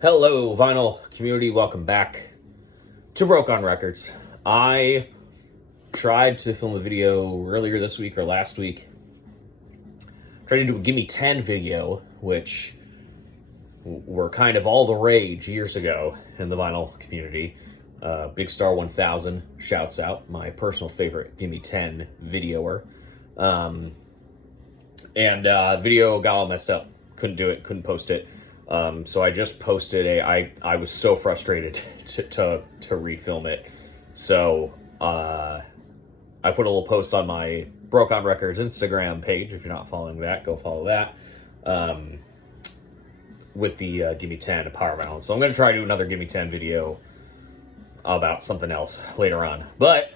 Hello, vinyl community. Welcome back to Broke on Records. I tried to film a video earlier this week or last week. Tried to do a Gimme 10 video, which were kind of all the rage years ago in the vinyl community. Big Star 1000 shouts out, my personal favorite Gimme 10 videoer. Video got all messed up. Couldn't do it, couldn't post it. So I just posted I was so frustrated to refilm it. So, I put a little post on my Broke on Records Instagram page. If you're not following that, go follow that. With the Gimme 10 power balance. So I'm going to try to do another Gimme 10 video about something else later on. But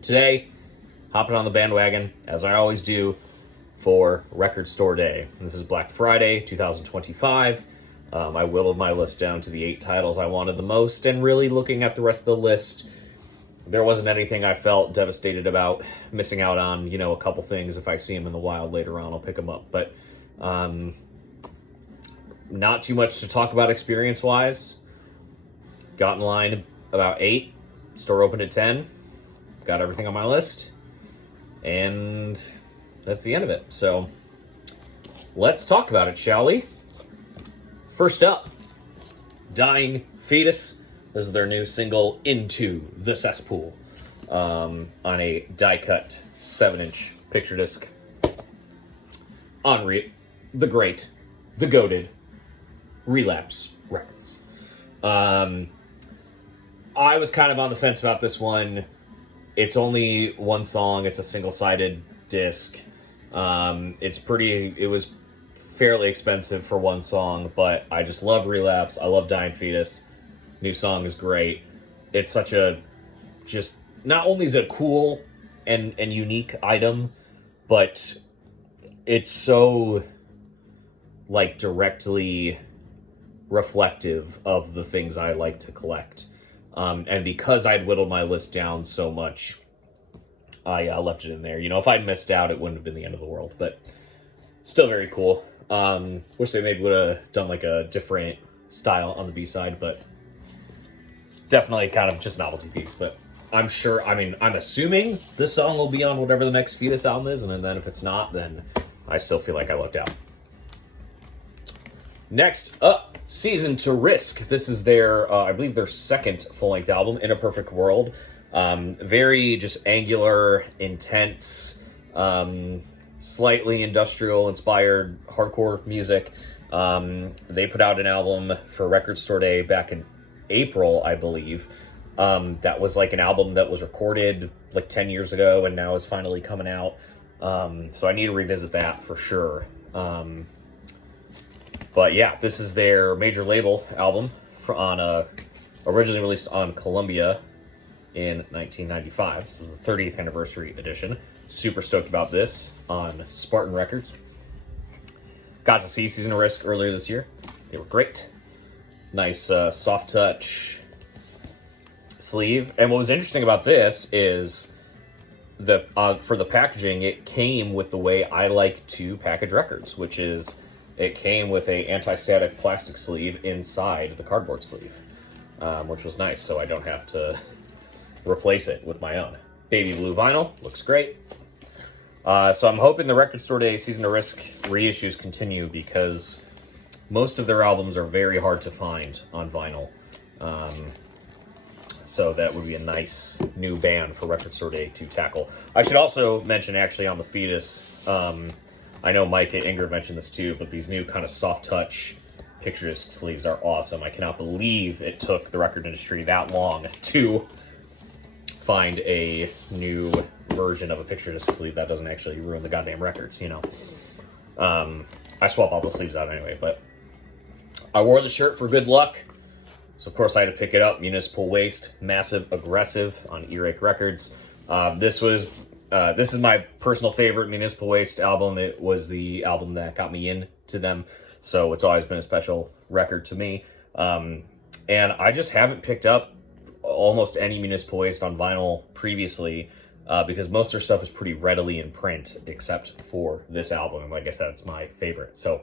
today, hopping on the bandwagon, as I always do, for Record Store Day. This is Black Friday 2025. I whittled my list down to the 8 titles I wanted the most, and really looking at the rest of the list, there wasn't anything I felt devastated about missing out on. You know, a couple things. If I see them in the wild later on, I'll pick them up. But not too much to talk about experience-wise. Got in line about 8. Store opened at 10. Got everything on my list. And that's the end of it. So let's talk about it, shall we? First up, Dying Fetus. This is their new single, Into the Cesspool, on a die-cut 7-inch picture disc on the great, the goated Relapse Records. I was kind of on the fence about this one. It's only one song. It's a single-sided disc. It was fairly expensive for one song, but I just love Relapse. I love Dying Fetus. New song is great. It's such a, just, not only is it a cool and unique item, but it's so, like, directly reflective of the things I like to collect. And because I'd whittled my list down so much, I left it in there. You know, if I'd missed out, it wouldn't have been the end of the world, but still very cool. Wish they maybe would have done like a different style on the B-side, but definitely kind of just novelty piece. But I'm assuming this song will be on whatever the next Fetus album is, and then if it's not, then I still feel like I lucked out. Next up, Season to Risk. This is their, I believe their second full-length album, In a Perfect World. Very just angular, intense, slightly industrial-inspired hardcore music. They put out an album for Record Store Day back in April, I believe. That was like an album that was recorded like 10 years ago and now is finally coming out. So I need to revisit that for sure. But yeah, this is their major label album originally released on Columbia in 1995. This is the 30th anniversary edition. Super stoked about this on Spartan Records. Got to see Season of Risk earlier this year. They were great. Nice soft touch sleeve. And what was interesting about this is for the packaging, it came with the way I like to package records, which is it came with a anti-static plastic sleeve inside the cardboard sleeve, which was nice, so I don't have to replace it with my own. Baby blue vinyl, looks great. So I'm hoping the Record Store Day Season to Risk reissues continue, because most of their albums are very hard to find on vinyl. So that would be a nice new band for Record Store Day to tackle. I should also mention, actually, on the Fetus, I know Mike and Ingrid mentioned this too, but these new kind of soft touch picture disc sleeves are awesome. I cannot believe it took the record industry that long to find a new version of a picture disc sleeve that doesn't actually ruin the goddamn records, you know. I swap all the sleeves out anyway, but I wore the shirt for good luck, so of course I had to pick it up. Municipal Waste, Massive Aggressive on Earache Records. This is my personal favorite Municipal Waste album. It was the album that got me into them, so it's always been a special record to me. And I just haven't picked up almost any Municipal Waste on vinyl previously, because most of their stuff is pretty readily in print, except for this album. And like I said, it's my favorite. So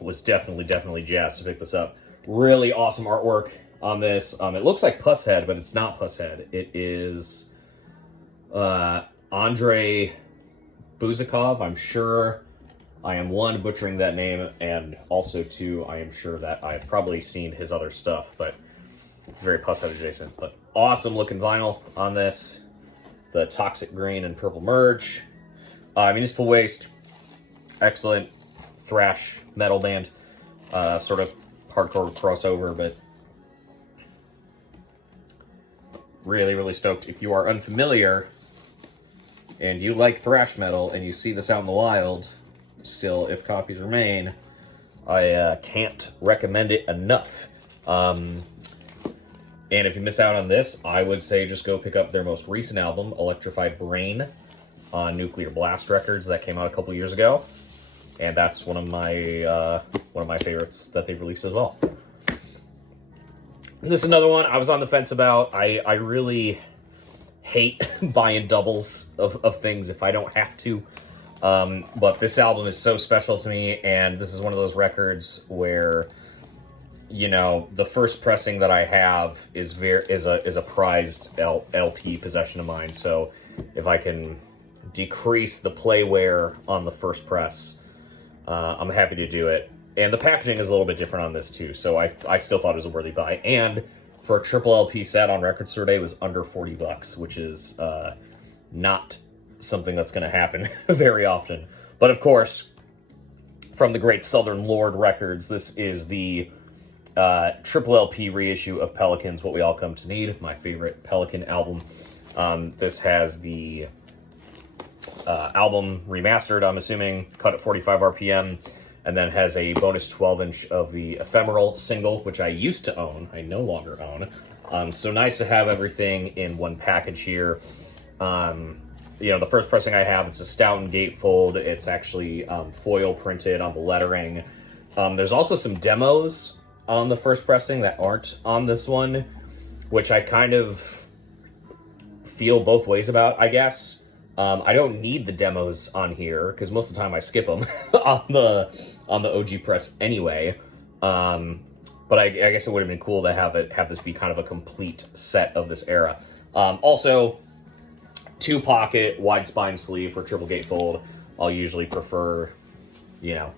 was definitely jazzed to pick this up. Really awesome artwork on this. It looks like Pusshead, but it's not Pusshead. It is Andrei Buzikov. I'm sure I am, one, butchering that name, and also, two, I am sure that I've probably seen his other stuff, but it's very Pusshead adjacent. But awesome looking vinyl on this. The toxic green and purple merge. Municipal Waste, excellent thrash metal band. Sort of hardcore crossover, but really stoked. If you are unfamiliar and you like thrash metal and you see this out in the wild, still, if copies remain, I can't recommend it enough. And if you miss out on this, I would say just go pick up their most recent album, Electrified Brain, on Nuclear Blast Records. That came out a couple years ago, and that's one of my favorites that they've released as well. And this is another one I was on the fence about. I really hate buying doubles of things if I don't have to. But this album is so special to me, and this is one of those records where, you know, the first pressing that I have is a prized LP possession of mine. So if I can decrease the play wear on the first press, I'm happy to do it. And the packaging is a little bit different on this too, so I still thought it was a worthy buy. And for a triple LP set on Record Store Day, it was under $40, which is not something that's going to happen very often. But of course, from the great Southern Lord Records, this is the triple LP reissue of Pelican's What We All Come to Need, my favorite Pelican album. This has the album remastered, I'm assuming, cut at 45 RPM, and then has a bonus 12-inch of the Ephemeral single, which I used to own. I no longer own. So nice to have everything in one package here. You know, the first pressing I have, it's a Stoughton gatefold. It's actually foil printed on the lettering. There's also some demos on the first pressing that aren't on this one, which I kind of feel both ways about, I guess. I don't need the demos on here because most of the time I skip them on the OG press anyway. But I guess it would have been cool to have this be kind of a complete set of this era. Also, 2-pocket wide spine sleeve for triple gatefold. I'll usually prefer, you know,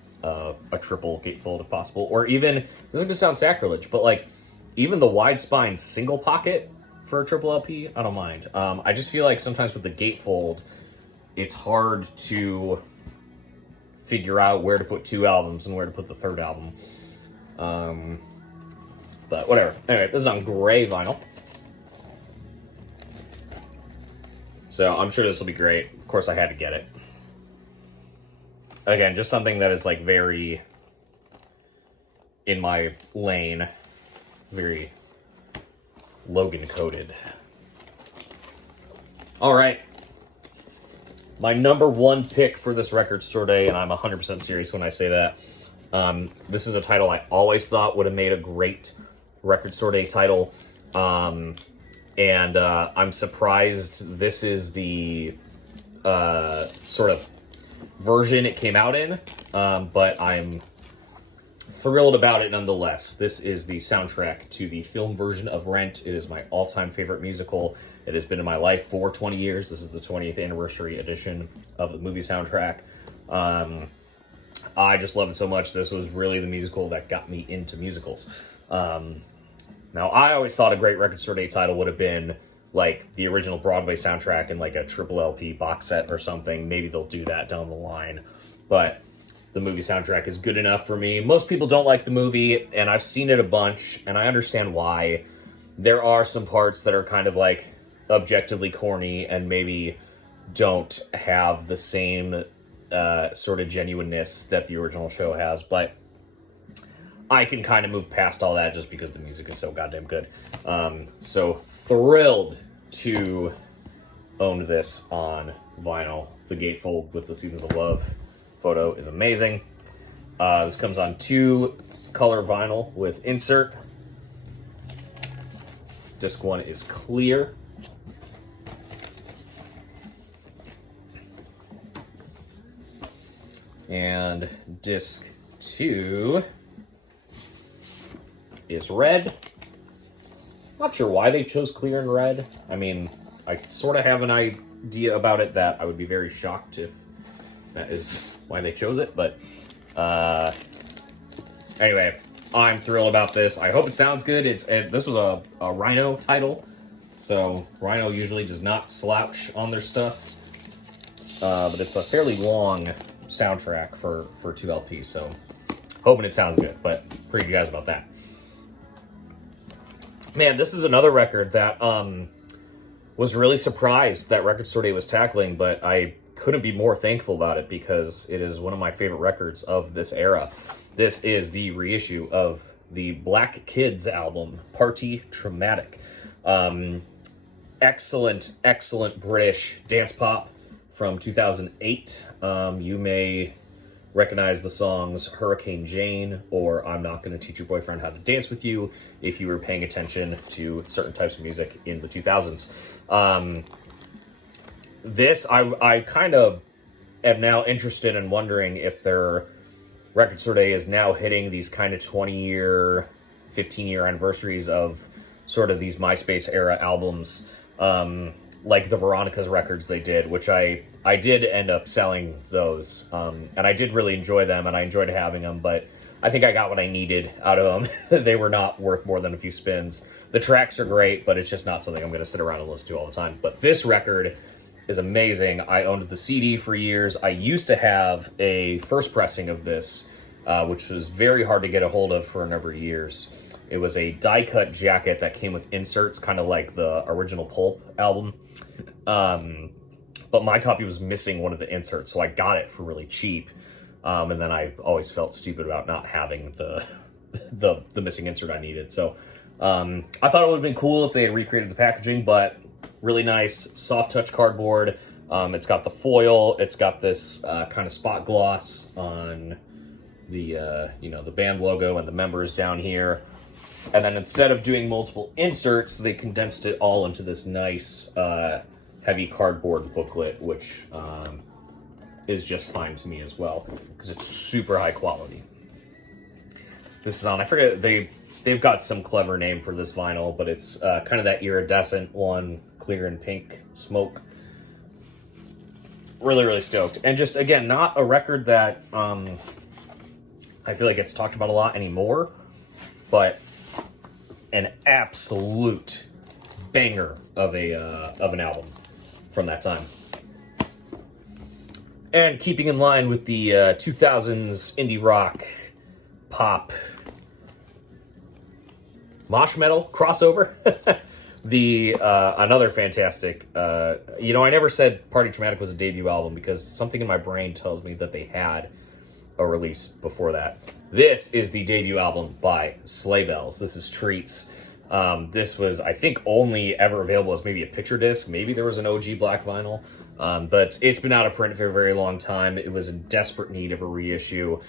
a triple gatefold if possible, or even, this is gonna sound sacrilege, but like even the wide spine single pocket for a triple LP, I don't mind. I just feel like sometimes with the gatefold, it's hard to figure out where to put 2 albums and where to put the third album. But whatever. Anyway, this is on gray vinyl. So I'm sure this will be great. Of course, I had to get it. Again, just something that is like very in my lane, very Logan coded. All right. My number one pick for this Record Store Day, and I'm 100% serious when I say that. This is a title I always thought would have made a great Record Store Day title. And I'm surprised this is the sort of version it came out in, but I'm thrilled about it nonetheless. This is the soundtrack to the film version of Rent. It is my all-time favorite musical. It has been in my life for 20 years. This is the 20th anniversary edition of the movie soundtrack. I just love it so much. This was really the musical that got me into musicals. Now, I always thought a great Record Store Day title would have been like the original Broadway soundtrack in like a triple LP box set or something. Maybe they'll do that down the line. But the movie soundtrack is good enough for me. Most people don't like the movie, and I've seen it a bunch, and I understand why. There are some parts that are kind of like objectively corny and maybe don't have the same sort of genuineness that the original show has, but I can kind of move past all that just because the music is so goddamn good. So thrilled to own this on vinyl. The gatefold with the Seasons of Love photo is amazing. This comes on 2-color vinyl with insert. Disc 1 is clear. And disc 2 is red. Not sure why they chose clear and red. I mean, I sort of have an idea about it that I would be very shocked if that is why they chose it. But anyway, I'm thrilled about this. I hope it sounds good. This was a Rhino title, so Rhino usually does not slouch on their stuff. But it's a fairly long soundtrack for 2 LPs, so hoping it sounds good. But pretty jazzed about that. Man, this is another record that was really surprised that Record Store Day was tackling, but I couldn't be more thankful about it because it is one of my favorite records of this era. This is the reissue of the Black Kids album, Party Traumatic. Excellent British dance pop from 2008. You may recognize the songs Hurricane Jane or I'm Not Gonna Teach Your Boyfriend How to Dance With You if you were paying attention to certain types of music in the 2000s. This, I kind of am now interested in wondering if their Record Store Day is now hitting these kind of 20-year, 15-year anniversaries of sort of these MySpace era albums, like the Veronica's records they did, which I did end up selling those, and I did really enjoy them, and I enjoyed having them, but I think I got what I needed out of them. They were not worth more than a few spins. The tracks are great, but it's just not something I'm going to sit around and listen to all the time. But this record is amazing. I owned the CD for years. I used to have a first pressing of this, which was very hard to get a hold of for a number of years. It was a die-cut jacket that came with inserts, kind of like the original Pulp album. But my copy was missing one of the inserts, so I got it for really cheap. And then I always felt stupid about not having the missing insert I needed. So I thought it would have been cool if they had recreated the packaging, but really nice soft touch cardboard. It's got the foil. It's got this kind of spot gloss on the the band logo and the members down here. And then instead of doing multiple inserts, they condensed it all into this nice heavy cardboard booklet, which is just fine to me as well because it's super high quality. This is on, I forget, they've got some clever name for this vinyl, but it's kind of that iridescent one, clear and pink smoke. Really stoked. And just, again, not a record that I feel like it's talked about a lot anymore, but an absolute banger of an album from that time. And keeping in line with the 2000s indie rock, pop, mosh metal crossover, another fantastic. I never said Party Traumatic was a debut album because something in my brain tells me that they had a release before that. This is the debut album by Sleigh Bells. This is Treats. This was, I think, only ever available as maybe a picture disc. Maybe there was an OG black vinyl, but it's been out of print for a very long time. It was in desperate need of a reissue.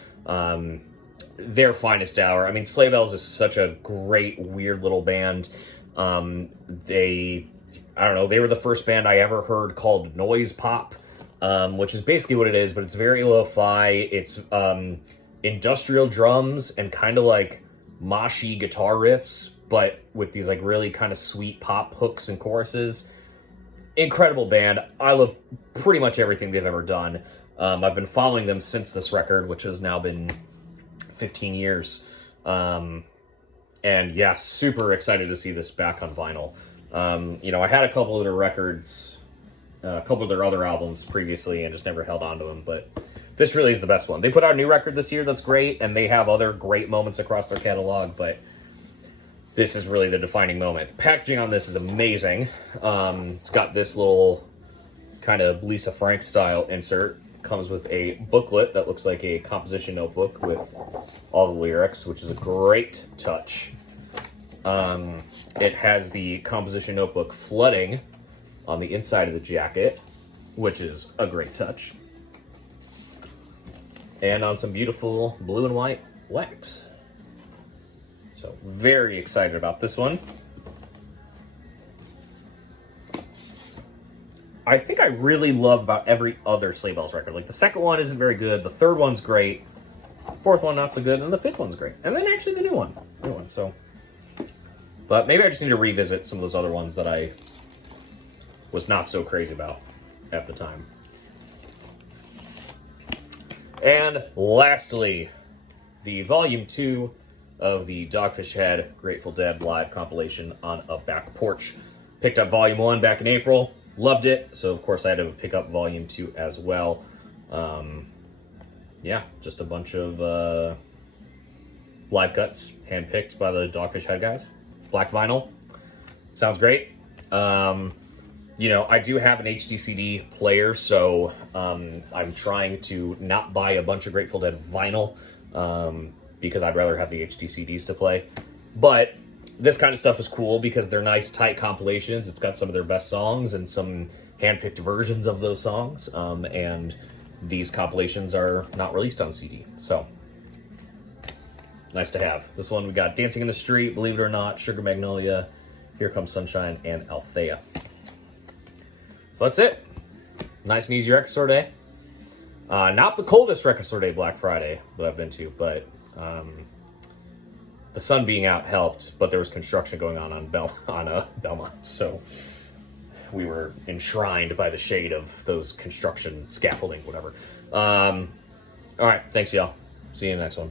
Their finest hour. I mean, Sleigh Bells is such a great, weird little band. They were the first band I ever heard called noise pop, which is basically what it is, but it's very lo-fi. It's industrial drums and kind of like moshy guitar riffs, but with these like really kind of sweet pop hooks and choruses. Incredible band. I love pretty much everything they've ever done. I've been following them since this record, which has now been 15 years. And yeah, super excited to see this back on vinyl. I had a couple of their records, a couple of their other albums previously and just never held on to them, but this really is the best one. They put out a new record this year that's great, and they have other great moments across their catalog, but this is really the defining moment. The packaging on this is amazing. It's got this little kind of Lisa Frank style insert. Comes with a booklet that looks like a composition notebook with all the lyrics, which is a great touch. It has the composition notebook flooding on the inside of the jacket, which is a great touch. And on some beautiful blue and white wax. So very excited about this one. I think I really love about every other Sleigh Bells record. Like, the second one isn't very good. The third one's great. Fourth one, not so good. And the fifth one's great. And then actually the new one. So, but maybe I just need to revisit some of those other ones that I was not so crazy about at the time. And lastly, the Volume 2 of the Dogfish Head Grateful Dead live compilation on a back porch. Picked up Volume 1 back in April. Loved it. So, of course, I had to pick up Volume 2 as well. Yeah, just a bunch of live cuts, handpicked by the Dogfish Head guys. Black vinyl. Sounds great. You know, I do have an HDCD player, so I'm trying to not buy a bunch of Grateful Dead vinyl because I'd rather have the HDCDs to play. But this kind of stuff is cool because they're nice, tight compilations. It's got some of their best songs and some handpicked versions of those songs. And these compilations are not released on CD, so nice to have. This one we got Dancing in the Street, Believe It or Not, Sugar Magnolia, Here Comes Sunshine, and Althea. So that's it. Nice and easy record store day. Not the coldest record store day Black Friday that I've been to, but the sun being out helped, but there was construction going on Belmont, so we were enshrined by the shade of those construction scaffolding, whatever. All right, thanks, y'all. See you in the next one.